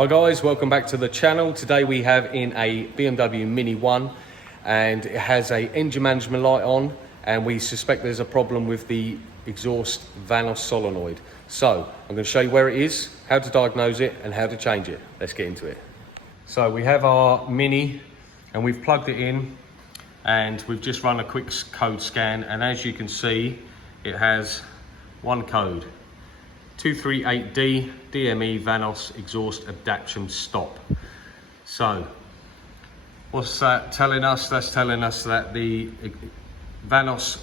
Hi guys, welcome back to the channel. Today we have in a BMW Mini One and it has a engine management light on and we suspect there's a problem with the exhaust Vanos solenoid. So I'm going to show you where it is, how to diagnose it and how to change it. Let's get into it. So we have our Mini and we've plugged it in and we've just run a quick code scan, and as you can see it has one code, 238D DME Vanos exhaust adaptation stop. So what's that telling us? That's telling us that the Vanos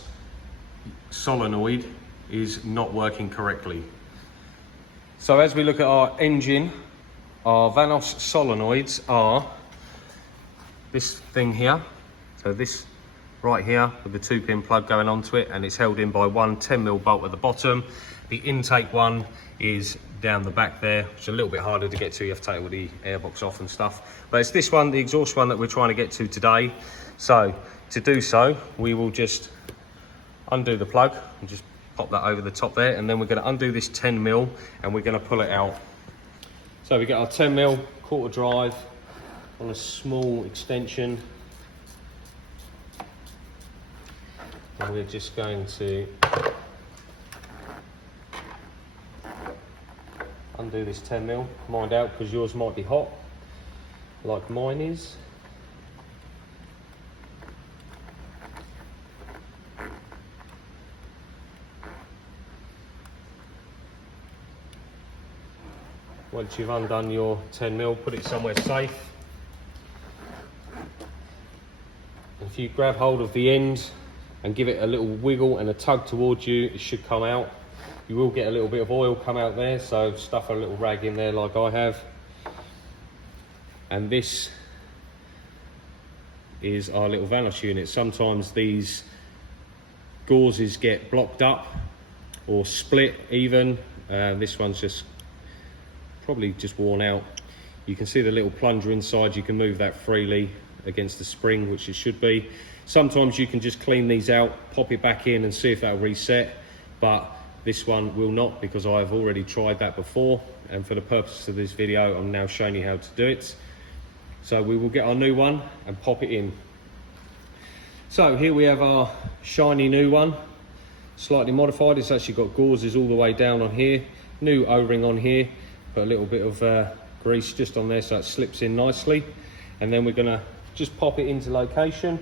solenoid is not working correctly. So as we look at our engine, our Vanos solenoids are this thing here. So this right here with the 2-pin plug going onto it, and it's held in by one 10mm bolt at the bottom. The intake one is down the back there, which is a little bit harder to get to. You have to take all the airbox off and stuff. But it's this one, the exhaust one, that we're trying to get to today. So to do so, we will just undo the plug and just pop that over the top there, and then we're going to undo this 10mm and we're going to pull it out. So we get our 10mm quarter drive on a small extension, and we're just going to undo this 10mm. Mind out, because yours might be hot like mine is. Once you've undone your 10mm, put it somewhere safe. If you grab hold of the end and give it a little wiggle and a tug towards you, it should come out. You will get a little bit of oil come out there, so stuff a little rag in there like I have. And this is our little Vanos unit. Sometimes these gauzes get blocked up or split even. This one's just probably just worn out. You can see the little plunger inside. You can move that freely against the spring, which it should be. Sometimes you can just clean these out, pop it back in and see if that'll reset, but this one will not, because I've already tried that before, and for the purpose of this video I'm now showing you how to do it. So we will get our new one and pop it in. So here we have our shiny new one, slightly modified. It's actually got gauzes all the way down on here, new O-ring on here, put a little bit of grease just on there so it slips in nicely, and then we're going to just pop it into location.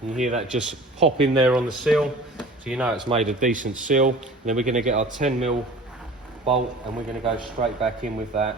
You hear that just pop in there on the seal, so you know it's made a decent seal. And then we're going to get our 10mm bolt and we're going to go straight back in with that.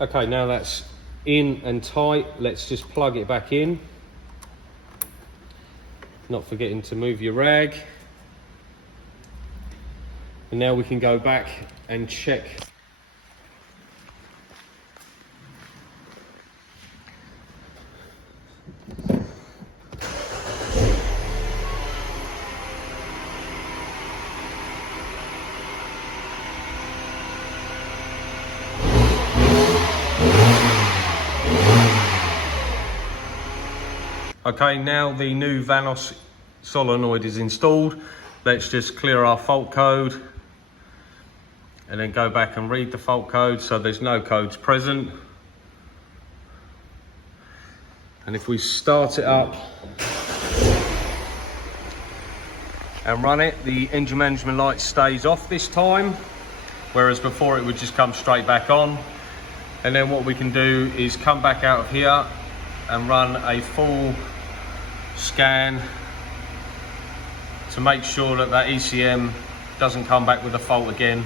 Okay, now that's in and tight, let's just plug it back in. Not forgetting to move your rag. And now we can go back and check . Okay, now the new Vanos solenoid is installed. Let's just clear our fault code and then go back and read the fault code, so there's no codes present. And if we start it up and run it, the engine management light stays off this time, whereas before it would just come straight back on. And then what we can do is come back out of here and run a full scan to make sure that that ECM doesn't come back with a fault again.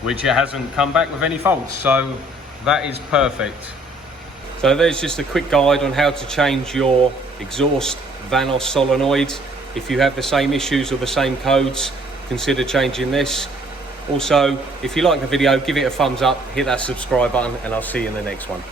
Which it hasn't come back with any faults, so that is perfect. So there's just a quick guide on how to change your exhaust Vanos solenoid. If you have the same issues or the same codes, consider changing this. Also, if you like the video, give it a thumbs up, hit that subscribe button, and I'll see you in the next one.